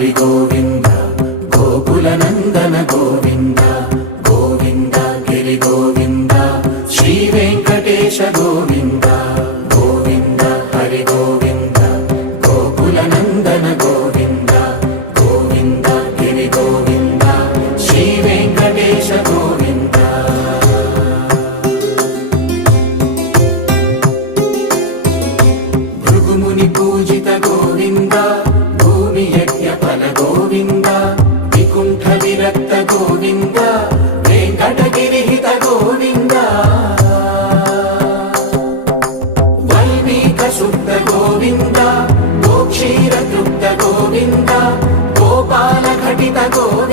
హరి గోవింద గోకుల నందన గోవింద గోవింద గిరి గోవింద శ్రీ వెంకటేశ గోవింద గోవింద హరి గోవింద గోకుల నందన గోవింద గోవింద గిరి గోవింద శ్రీ వెంకటేశ గోవింద భృగుముని పూజిత గోవింద భూమి యజ్ఞ ఫల గోవింద వికుంఠ విరక్త గోవింద వెంకటగిరిహిత గోవింద వల్మీక శుద్ధ గోవింద గోక్షీర తృప్త గోవింద గోపాల ఘటిత గోవింద